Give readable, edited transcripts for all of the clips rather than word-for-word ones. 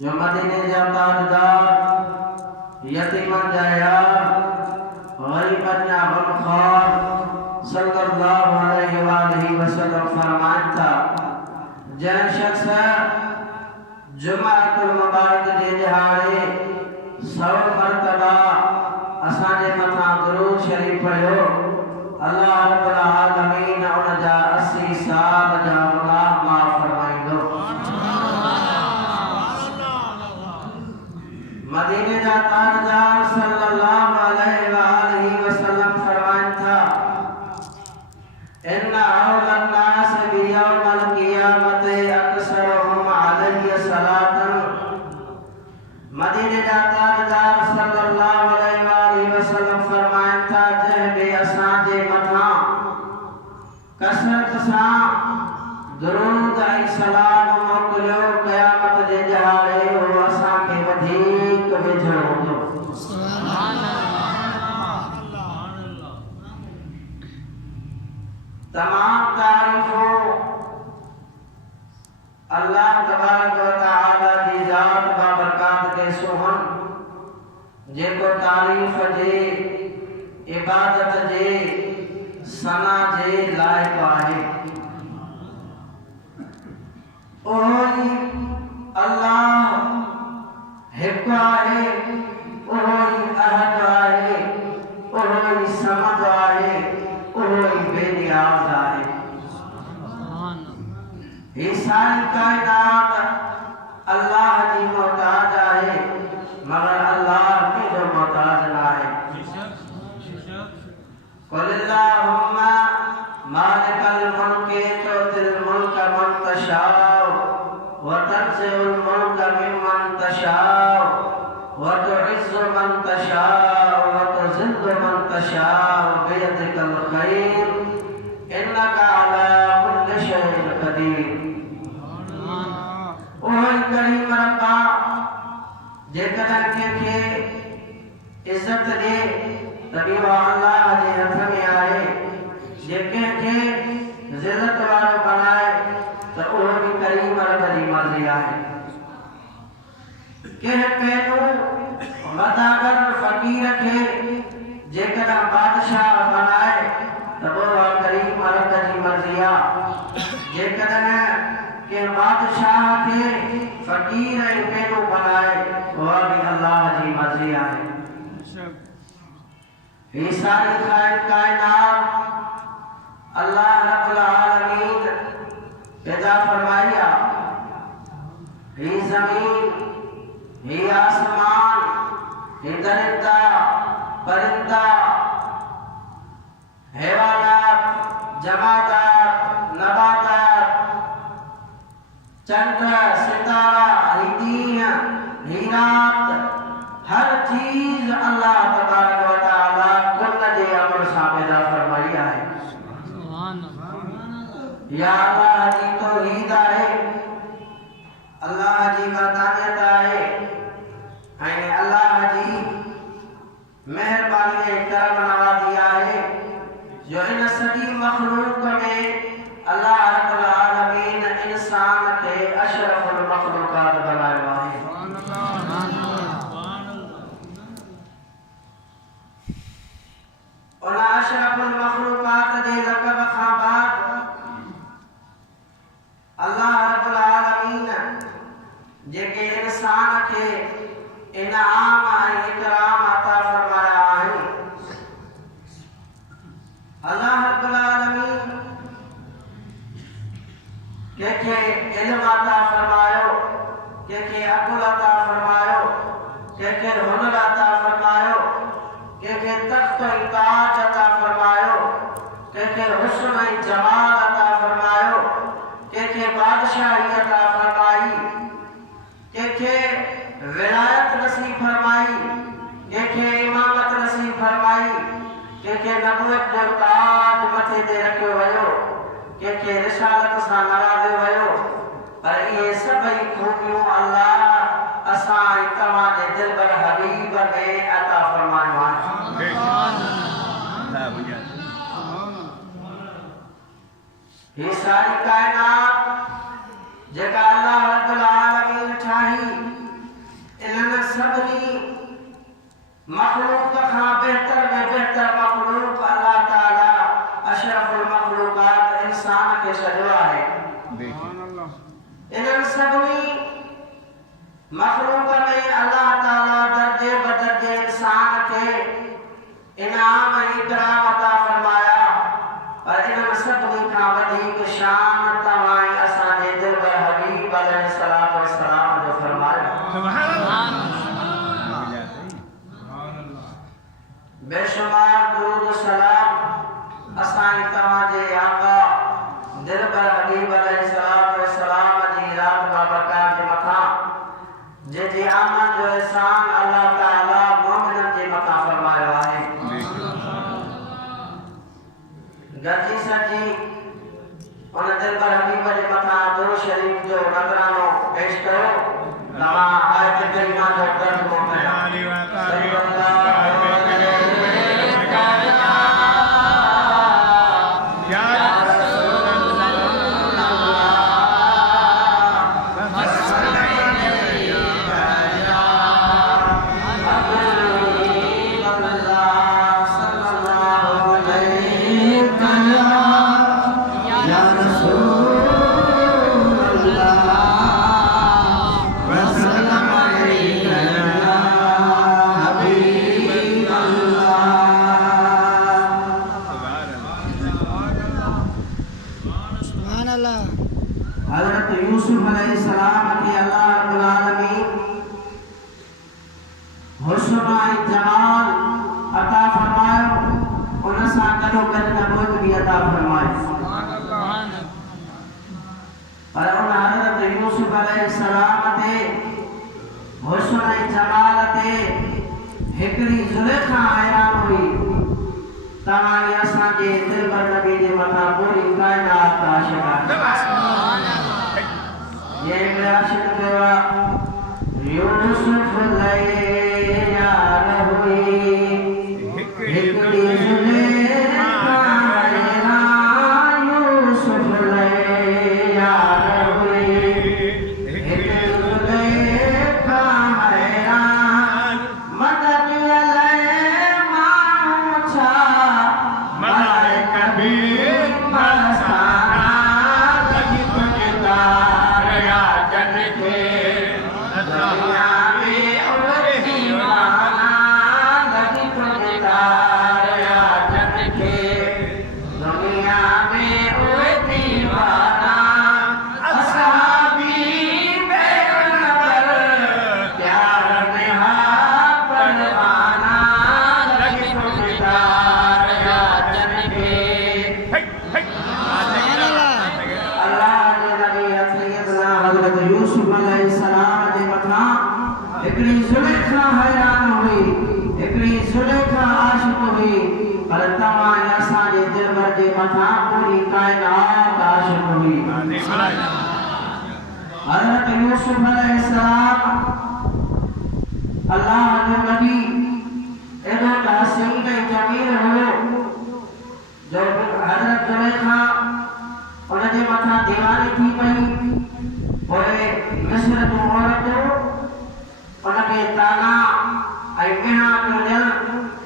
जो मदीने जा ताजदार यतीमन जा यार गरीबन जा गमखार सल्लल्लाहु अलैहि वसल्लम फरमान था जन शख्स जुमातुल मुबारक जे दिहाड़े 100 मरतबा असांजे मथा दुरूद शरीफ पढ़ियो अल्लाह रब्बुल आलमीन उन जा 80 साल जा गुनाह माफ़ फरमाइंदो। मदीने जा ताजदार सल्लल्लाहु अलैहि वसल्लम फरमान था इन्ना औलन नास बियौमल क़ियामति अक्सरुहुम अलैहि सलातन। मदीने जा ताजदार सल्लल्लाहु अलैहि वसल्लम फरमान था जह बे असांजे मथा कसरत सां दुरूद ऐं सलाम मोकिलियो क़यामत जे दिहाड़े उहो असांखे वधीक वेझो हूंदो। तमाम तारीफ़ूं अल्लाह तबारक व तआला जी ज़ात बाबरकात के सुहन जेको तारीफ़ जे इबादत जे सना जे लायक आहे। ओही अल्लाह हिकु आहे, ओही अहद आहे, ओही समद आहे, ओही बेनियाज़ आहे। ही सारी कायनात अल्लाह जी मोहताज आहे मगर अल्लाह कंहिंजो मोहताज न आहे। कुलिल्लाहुम्मा मालिकल मुल्क तुतिल मुल्क मन तशाउ व तंज़िउल मुल्क मिम्मन तशाउ व तुइज़्ज़ु मन तशाउ व तुज़िल्लु मन तशाउ बियदिकल खैर इन्नका अला कुल्लि शैइन क़दीर। ओही करीम रब्बा जेकॾहिं कंहिंखे इज़त ॾे त इहो अल्लाह जे हथ में आहे, जे कंहिंखे ज़िलत वारो बणाए त उहो बि करीम रब जी मर्ज़ी आहे। कंहिं पहिरियों वदागर फ़क़ीर खे जेकॾहिं बादशाह बणाए त उहा करीम रब जी मर्ज़ी आहे। जेकॾहिं कंहिं बादशाह खे फ़क़ीर ऐं पहिरियों बणाए उहा बि अल्लाह जी मर्ज़ी आहे। ही सारी कायनात अल्लाह रब्बुल आलमीन पैदा फरमाई आहे। ही ज़मीन, ही आसमान, ही दरिंदा परिंदा हैवानात जमादात नबातात चंद्र सितारा ही दीन ही रात हर चीज अल्लाह तबारक व तआला कुल जे अमर सां पैदा फरमाई आहे। या अल्लाह जी तौहीद आहे, अल्लाह जी वहदानियत आहे ऐं अल्लाह जी मेहरबानी ऐं करम नवाज़ी आहे जो इन सॼी मखलूक में अल्लाह रब्बुल आलमीन इंसान खे अशरफुल मखलूकात बनायो आहे। उन अशरफुल मखलूकात जे लक़ब खां बाद अल्लाह रब्बुल आलमीन जेके इंसान खे इनाम ऐं इकराम अता फरमाया आहिनि। अल्लाह रब्बुल आलमीन कंहिंखे इल्म अता फरमायो, कंहिंखे अक़ुल अता फरमायो, कंहिंखे हुनर अता फरमायो, कंहिंखे तख्त ऐं ताज अता फरमायो, कंहिंखे हुस्न ऐं जमाल अता फरमायो, कंहिंखे बादशाही अता फरमाई, कंहिंखे विलायत नसीब फरमाई, कंहिंखे इमामत नसीब फरमाई, कंहिंखे नबुवत जो ताज मथे ते रखियो वियो, कंहिंखे रिसालत सां नवाज़ियो वियो। पर इहे सभई खूबियूं अल्लाह असां ऐं तव्हां जे दिलबर हबीब में अता फरमायो आहे। ही सारी कायनात जेका अल्लाह रब्बुल आलमीन ठाही मखलूक खां बेहतर में बेहतर मखलूक अल्लाह ताला अशरफुल मखलूकात इंसान के सजो आहे। इन सभी मखलूक में अल्लाह ताला दर्जे बदर्जे इंसान के इनाम इकराम अता फरमाया। और इन सभी का वधीक शान तवाई असाने दिलबर हबीब अलैहिस्सलातु वस्सलाम जो फरमाया। सुभान अल्लाह। बेशुमार दुरूद सलाम असाई तवाजे आका दिलबर हबीब अलैहिस्सलातु वस्सलाम जी रात बाबरकात जे मथा जे आमद जो एहसान अल्लाह ताला मोमिनन जे मथा फरमायो आहे। गजी सजी उन दिलबर हबीब जे मथा दुरूद शरीफ जो नज़रानो पेश करो। तमा आयत करीमा जो तर्जुमो कयो। हज़रत यूसुफ अलैहिस्सलाम के अल्लाह रब्बुल आलमीन हुस्न और जमाल अता फरमायो। उन सां गॾोगॾु नबूवत भी अता फरमाई। पर उन हज़रत यूसुफ अलैहिस्सलाम ते हुस्न और जमाल ते हिकड़ी ज़ुलेखा हैरान हुई। तवाई असां जे दिलबर नबी जे मथा पूरी कायनात आशिक़ ये आशिक़ देवा यूसुफ लैया हुई हिकड़ी ज़ुलेखा हैरान। यूसुफ लैया हुई हिकड़ी ज़ुलेखा हैरान। मदद अलै माण्हू छा मलाइका भी यूसुफ अलैहिस्सलाम जे मथा हिकड़ी ज़ुलेखा हैरान हुई, हिकड़ी ज़ुलेखा आशिक़ हुई। पर तवां असां जे दिलबर जे मथा पूरी कायनात आशिक़ हुई। हज़रत यूसुफ अलैहिस्सलाम अल्लाह जो नबी एडो हसीन ऐं जमील हुयो जो हज़रत ज़ुलेखा उन जे मथा दीवानी थी पई। ओए मिस्र जो औरत उनके ताना ऐं मेहा पियो ॾियनि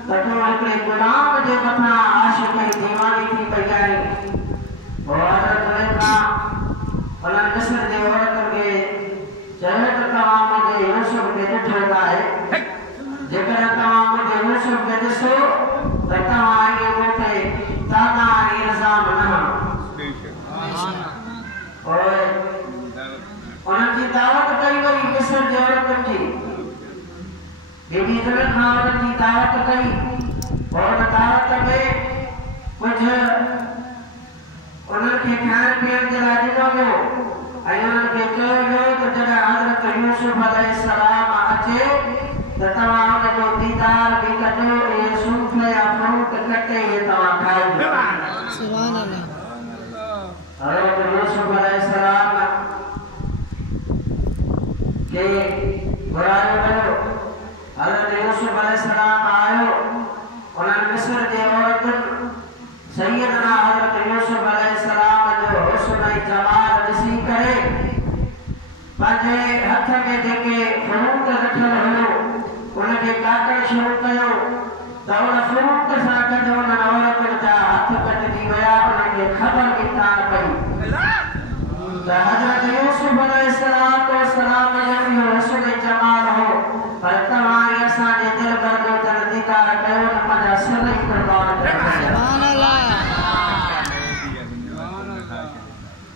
त तूं हिकिड़े गुलाम जे मथां आशिक़ ऐं दीवानी थी पई आहीं। पोइ हज़रत ज़ुलेखा उन मिस्र जे औरत खे चयो त तव्हां मुंहिंजे यूसुफ खे ॾिठो न आहे। जेकर तव्हां मुंहिंजे यूसुफ खे ॾिसो त तव्हां इहे मूंखे ताना इल्ज़ाम न हणो। उनकी दावत कई वई मिस्र जे औरतुनि जी। बीबी ज़ुलेखा उनकी दावत कई। और उन दावत में कुझु उन्हनि खे खाइण पीअण जे लाइ ॾिनो वियो ऐं उन्हनि खे चयो वियो त जॾहिं हज़रत यूसुफ अलैहिस्सलाम अचे त तव्हां उनजो दीदार बि कजो। इहे सूफ़ या फ्रूट कटे इहे तव्हां खाइजो। सुभान अल्लाह। हज़रत यूसुफ अलैहिस्सलाम के बुरायो कयो। हज़रत यूसुफ अलैहिस्सलाम आयो। उन्हनि मिस्र जे औरतुनि सैयदना हज़रत यूसुफ अलैहिस्सलाम जो हुस्न ऐं जमाल ॾिसी करे पंहिंजे हथ में जेके फ्रूट रखियल हुयो उन खे काटणु शुरू कयो त उन फ्रूट सां गॾु उन्हनि औरतुनि जा हथ कटिजी विया, उन्हनि खे ख़बर बि कान पई त हज़रत